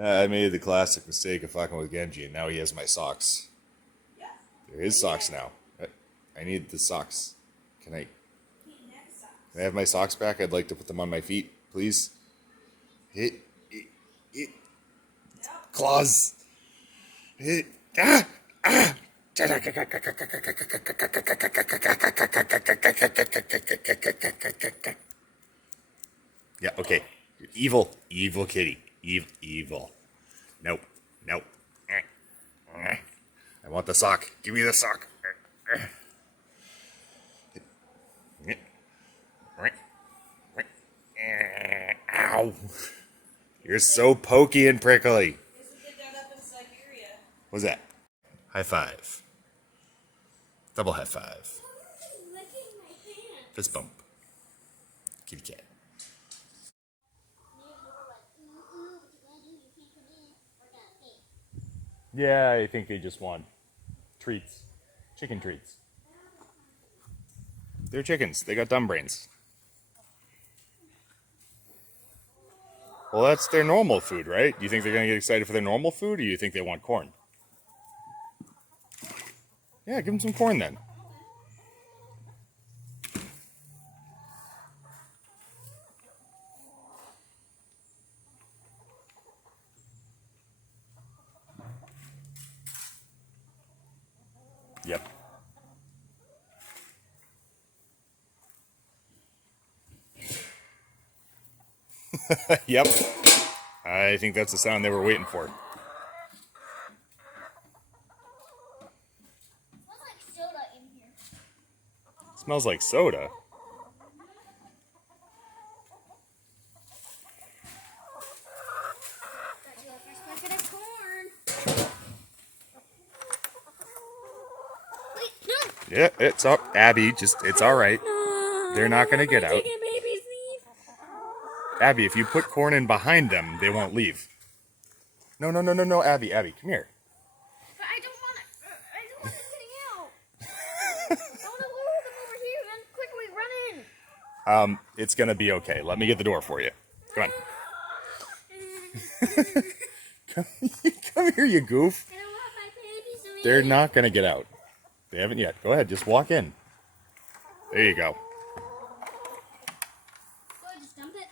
I made the classic mistake of fucking with Genji, and now he has my socks. They're his socks now. I need the socks. Can I have my socks back? I'd like to put them on my feet, please. Hit. Claws. Hit. Ah! Ah! Yeah, okay. You're evil. Evil kitty. Evil. Nope. Nope. I want the sock. Give me the sock. Ow. You're so pokey and prickly. What's that? High five. Double high five. Fist bump. Kitty cat. Yeah, I think they just want treats. Chicken treats. They're chickens. They got dumb brains. Well, that's their normal food, right? Do you think they're going to get excited for their normal food, or do you think they want corn? Yeah, give them some corn then. Yep. Yep. I think that's the sound they were waiting for. Smells like soda. Yeah, it's up. Abby, it's all right. They're not going to get out. Abby, if you put corn in behind them, they won't leave. No, Abby, come here. But I don't want it getting out. I want to lure them over here, then quickly run in. It's going to be okay. Let me get the door for you. Come on. Come here, you goof. I don't want my babies to eat. They're not going to get out. They haven't yet. Go ahead, just walk in. There you go. So I just dump it?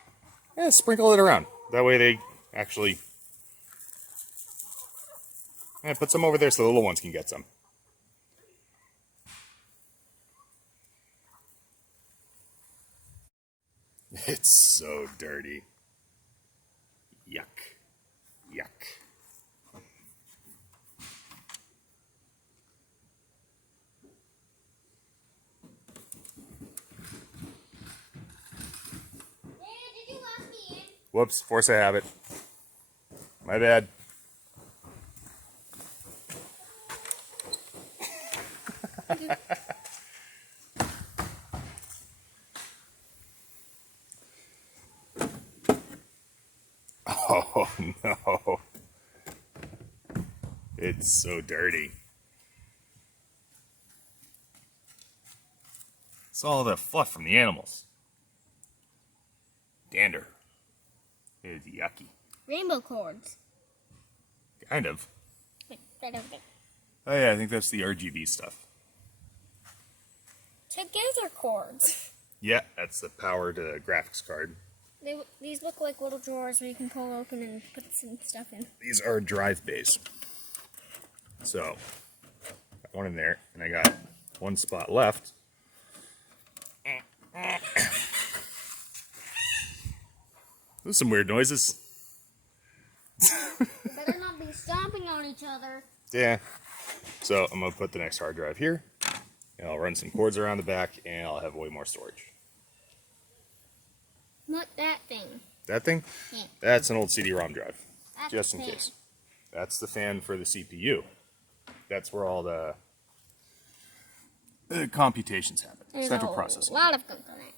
Yeah, sprinkle it around. That way they actually... Yeah, put some over there so the little ones can get some. It's so dirty. Yuck. Yuck. Did you lock me in? Whoops, force a habit. My bad. Oh no. It's so dirty. It's all the fluff from the animals. Dander. It's yucky. Rainbow cords. Kind of. Right over there. Oh yeah, I think that's the RGB stuff. Together cords. Yeah, that's the powered graphics card. These look like little drawers where you can pull open and put some stuff in. These are drive bays. So, got one in there, and I got one spot left. Those are some weird noises. Better not be stomping on each other. Yeah. So I'm going to put the next hard drive here, and I'll run some cords around the back, and I'll have way more storage. Not that thing. That thing? Yeah. That's an old CD-ROM drive, That's just in the fan. case. That's the fan for the CPU. That's where all the computations happen. There's Central a processing. lot of gunk on it.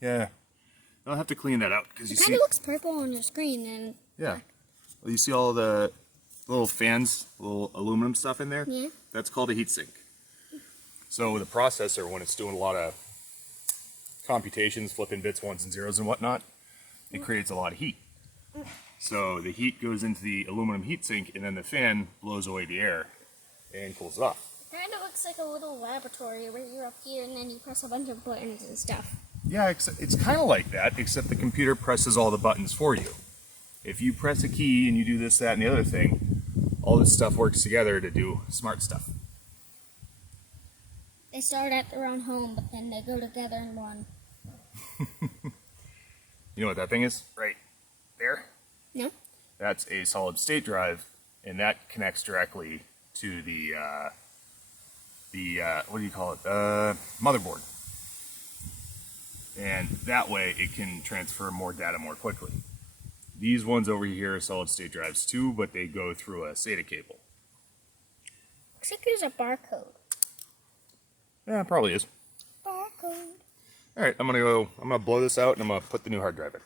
Yeah. I'll have to clean that out because you It kind see. of looks purple on your screen, and Yeah. Well, you see all the little fans, little aluminum stuff in there? Yeah. That's called a heatsink. So the processor, when it's doing a lot of computations, flipping bits, ones and zeros and whatnot, it creates a lot of heat. So the heat goes into the aluminum heatsink, and then the fan blows away the air and cools it off. Kind of looks like a little laboratory where you're up here and then you press a bunch of buttons and stuff. Yeah, it's kind of like that, except the computer presses all the buttons for you. If you press a key and you do this, that, and the other thing, all this stuff works together to do smart stuff. They start at their own home, but then they go together in one. You know what that thing is? Right there? No? That's a solid state drive, and that connects directly to the what do you call it? Motherboard. And that way it can transfer more data more quickly. These ones over here are solid state drives too, but they go through a SATA cable. Looks like there's a barcode. Yeah, it probably is. Barcode. Alright, I'm gonna blow this out and I'm gonna put the new hard drive in.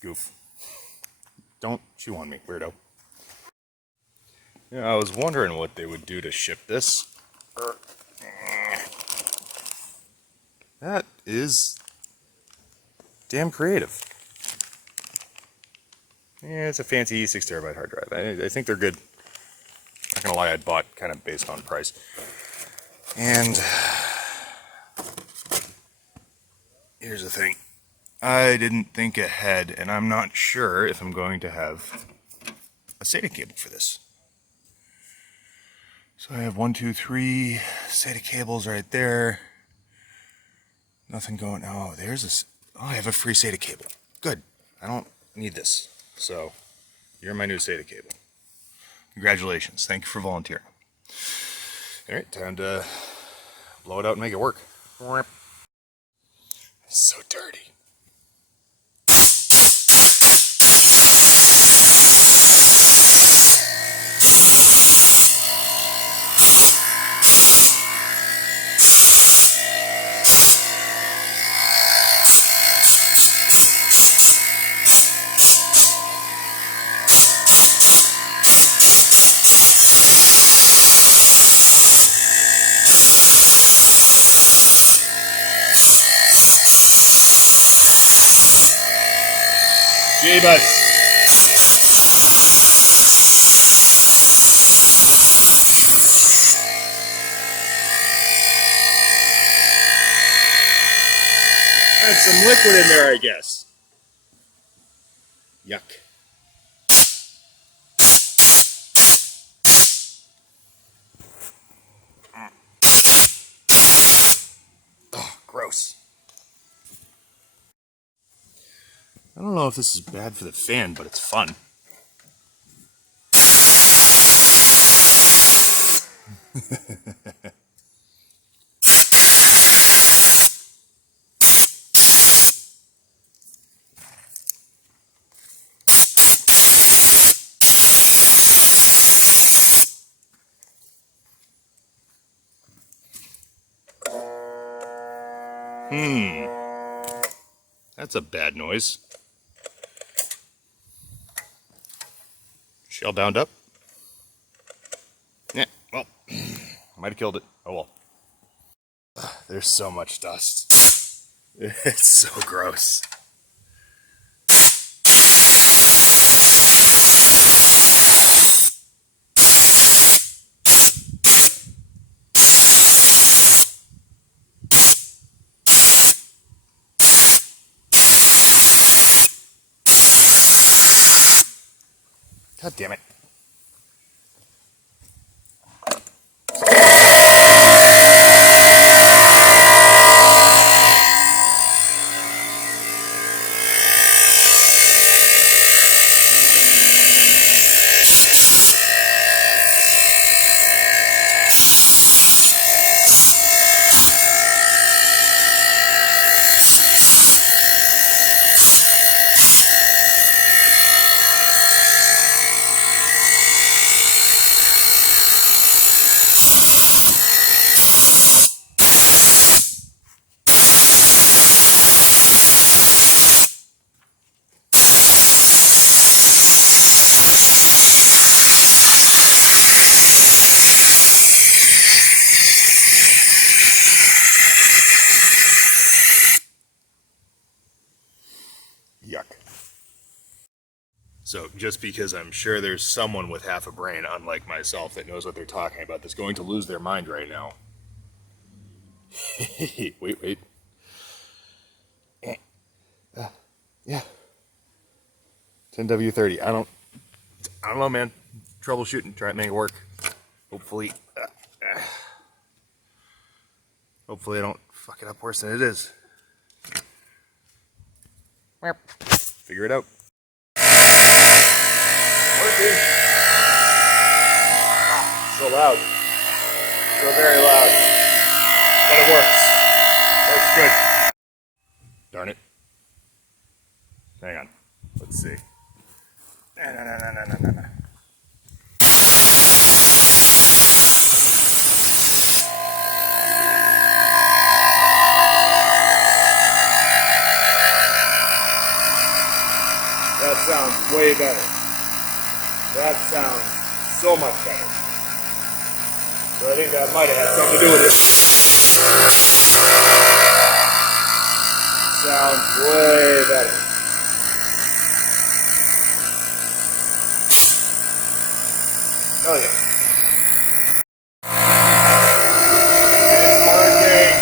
Goof. Don't chew on me, weirdo. Yeah, I was wondering what they would do to ship this. That is damn creative. Yeah, it's a fancy 6 terabyte hard drive. I think they're good. Not gonna lie, I bought kind of based on price. And here's the thing. I didn't think ahead, and I'm not sure if I'm going to have a SATA cable for this. So I have 1, 2, 3 SATA cables right there. Nothing going. Oh, there's a. Oh, I have a free SATA cable. Good. I don't need this. So, you're my new SATA cable. Congratulations. Thank you for volunteering. All right, time to blow it out and make it work. It's so dirty. Jeebus. There's some liquid in there, I guess. Yuck. Oh, gross. I don't know if this is bad for the fan, but it's fun. That's a bad noise. Shell bound up? Yeah, well, might have killed it. Oh well. Ugh, there's so much dust. It's so gross. God damn it. So just because I'm sure there's someone with half a brain, unlike myself, that knows what they're talking about, that's going to lose their mind right now. Wait. Yeah. 10W30. I don't know, man. Troubleshooting, try to make it work. Hopefully I don't fuck it up worse than it is. Figure it out. Working. So loud. So very loud. But it works. Works good. Darn it. Hang on. Let's see. No. That sounds way better. That sounds so much better. So I think that might have had something to do with it. Sounds way better. Oh yeah. It's working.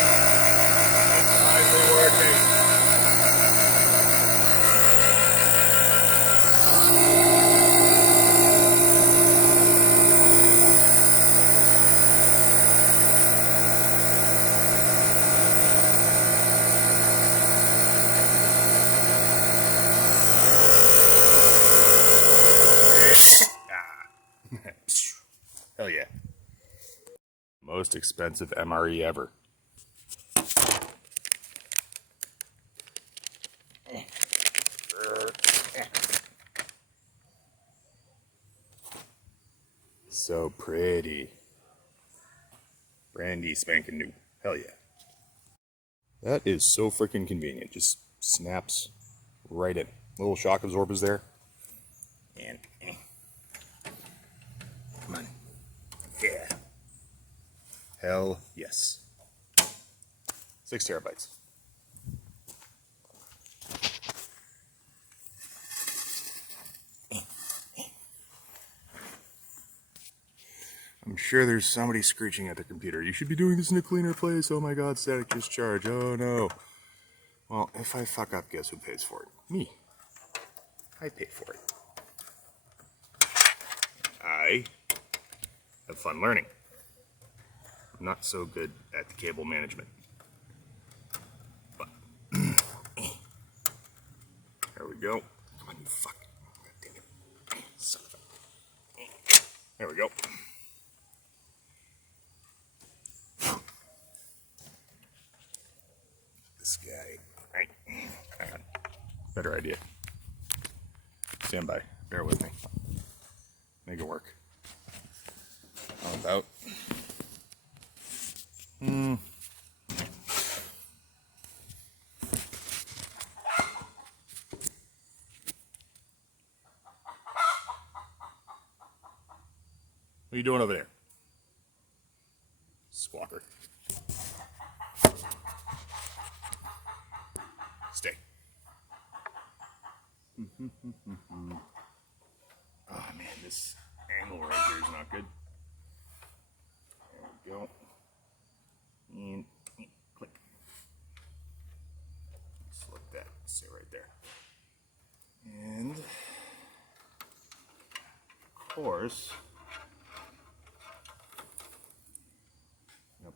It's finally working. Hell yeah. Most expensive MRE ever. So pretty. Brandy spanking new. Hell yeah. That is so freaking convenient. Just snaps right in. Little shock absorbers there. And come on. Yeah. Hell yes. 6 terabytes. I'm sure there's somebody screeching at the computer. You should be doing this in a cleaner place. Oh my god, static discharge. Oh no. Well, if I fuck up, guess who pays for it? Me. I pay for it. I have fun learning. I'm not so good at the cable management. But there we go. Come on, you fuck. God damn it. Son of a... There we go. This guy. Right. Hang on. Better idea. Stand by. Bear with me. Make it work. How about? What are you doing over there? Squawker. Stay. Oh man, this angle right here is not good. There we go. And click. Just let that sit right there. And of course,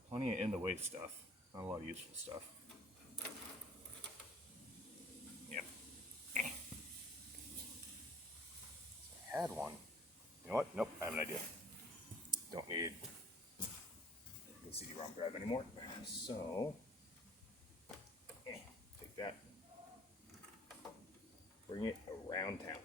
plenty of in the way stuff. Not a lot of useful stuff. Yep. I had one. You know what? Nope, I have an idea. Don't need the CD-ROM drive anymore. So, take that. Bring it around town.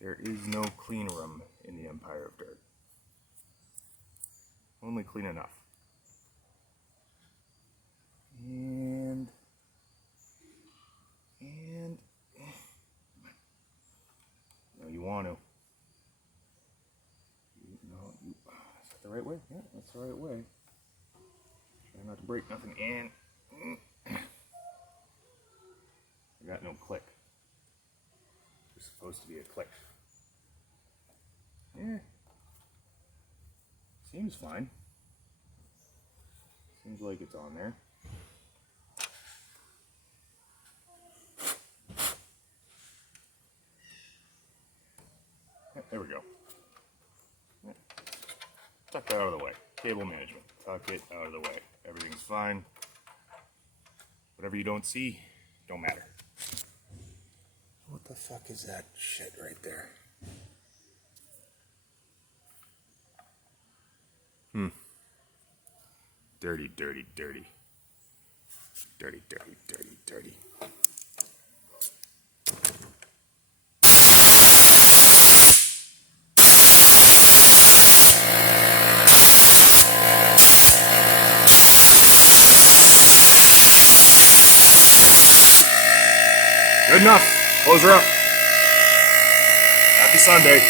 There is no clean room in the Empire of Dirt. Only clean enough. And That's the right way. Try not to break nothing in. I got no click. There's supposed to be a click. Yeah. Seems fine. Seems like it's on there. Yeah, there we go. Yeah. Tuck that out of the way. Cable management. Tuck it out of the way. Everything's fine. Whatever you don't see, don't matter. What the fuck is that shit right there? Dirty, dirty, dirty. Dirty, dirty, dirty, dirty. Good enough. Close her up. Happy Sunday.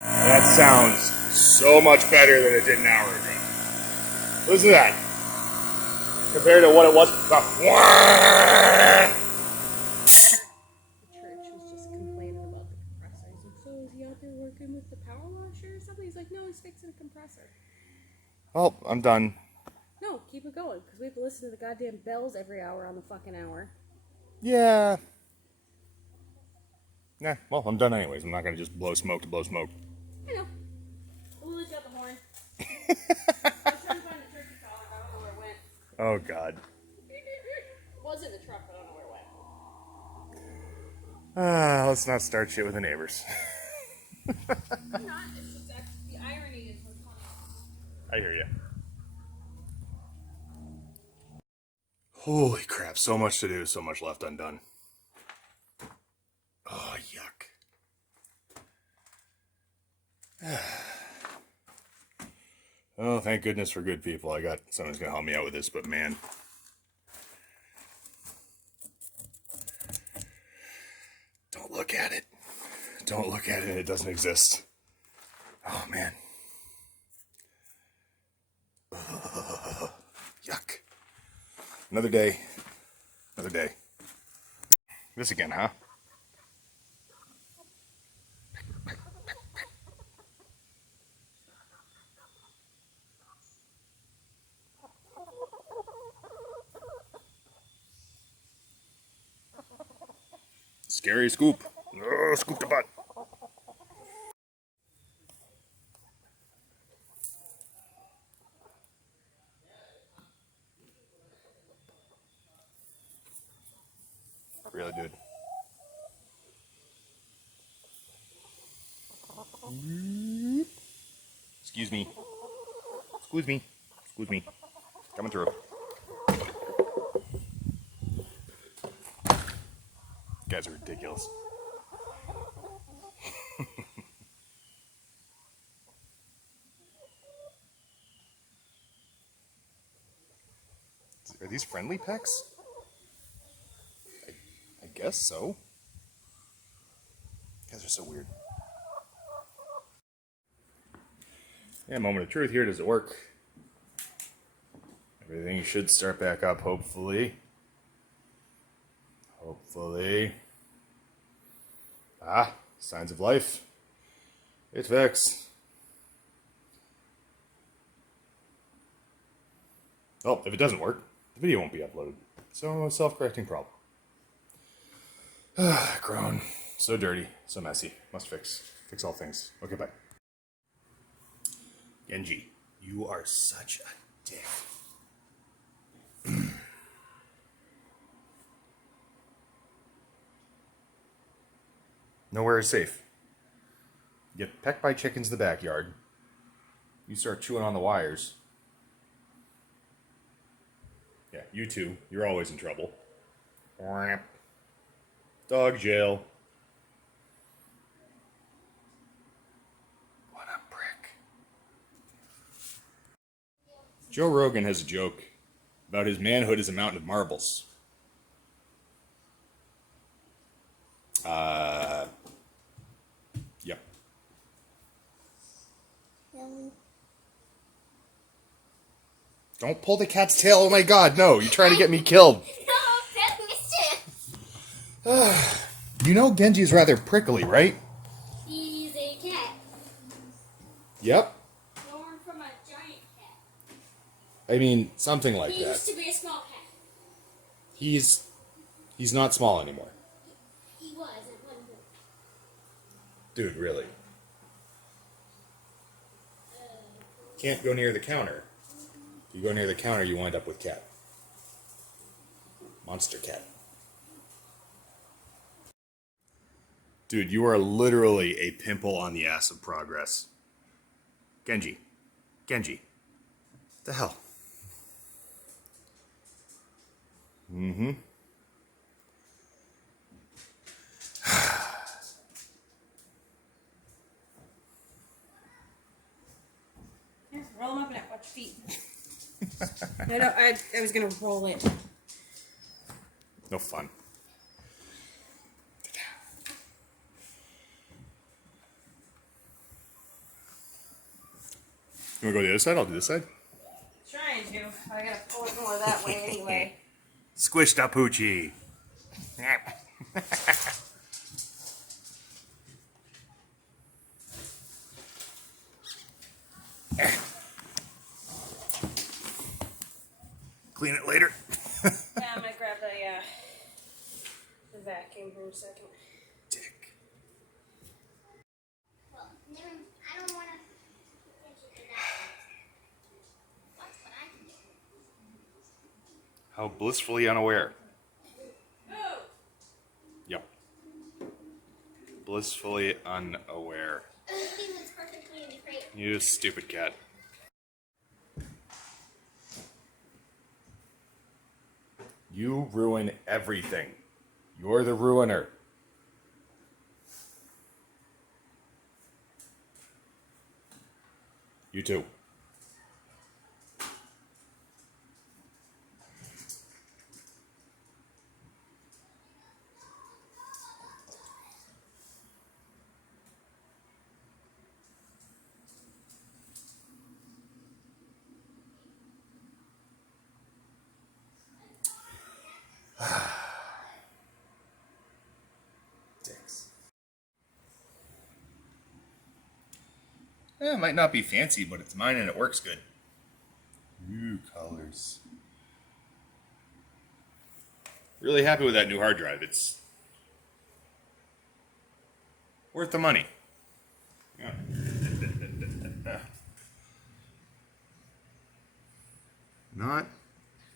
That sounds so much better than it did an hour ago. Listen to that. Compared to what it was. The church was just complaining about the compressor. He's like, so is he out there working with the power washer or something? He's like, no, he's fixing a compressor. Well, I'm done. No, keep it going, because we have to listen to the goddamn bells every hour on the fucking hour. Yeah. Nah, well, I'm done anyways. I'm not going to just blow smoke to blow smoke. I know. Lily's got the horn. I was trying to find the turkey collar, but I don't know where it went. Oh, God. It was in the truck, but I don't know where it went. Let's not start shit with the neighbors. I'm not. It's just the irony is what's funny. I hear you. Holy crap, so much to do, so much left undone. Oh, yuck. Oh, thank goodness for good people. I got someone's gonna help me out with this, but man. Don't look at it. Don't look at it, it doesn't exist. Oh, man. Ugh. Yuck. Another day. Another day. This again, huh? Scary scoop. Oh, scoop the butt. Really, dude. Excuse me. Excuse me. Excuse me. Coming through. Guys are ridiculous. Are these friendly pecks? I guess so. You guys are so weird. Yeah, moment of truth here. Does it work? Everything should start back up, hopefully. Hopefully. Ah, signs of life. It's Vex. Oh, if it doesn't work, the video won't be uploaded. So, self-correcting problem. Grown. So dirty. So messy. Must fix. Fix all things. Okay, bye. Genji, you are such a dick. Nowhere is safe. You get pecked by chickens in the backyard. You start chewing on the wires. Yeah, you too. You're always in trouble. Dog jail. What a prick. Joe Rogan has a joke about his manhood as a mountain of marbles. Yep. Really? Don't pull the cat's tail. Oh my god, no. You're trying to get me killed. No, You know Genji's rather prickly, right? he's a cat. Yep. Born from a giant cat. I mean, something like He used that. to be a small cat. He's not small anymore. He was at one point. Dude, really. Can't go near the counter. If you go near the counter, you wind up with cat. Monster cat. Dude, you are literally a pimple on the ass of progress. Genji. Genji. The hell? Mm-hmm. Yeah, roll them up and watch your feet. I was gonna roll it. No fun. You wanna go to the other side? I'll do this side. Trying to. I gotta pull it more that way anyway. Squished up hoochie. Clean it later. Yeah, I'm gonna grab the vacuum for a second. Dick. Well, I don't want to do that. What's what I can do? How blissfully unaware. Oh! Yep. Blissfully unaware. Everything was perfectly in the crate. You stupid cat. You ruin everything. You're the ruiner. You too. Dicks. It might not be fancy, but it's mine and it works good. Ooh, colors. Really happy with that new hard drive. It's worth the money. Yeah.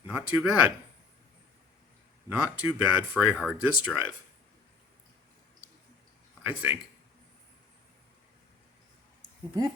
Not too bad. Not too bad for a hard disk drive. I think. Whoop whoop.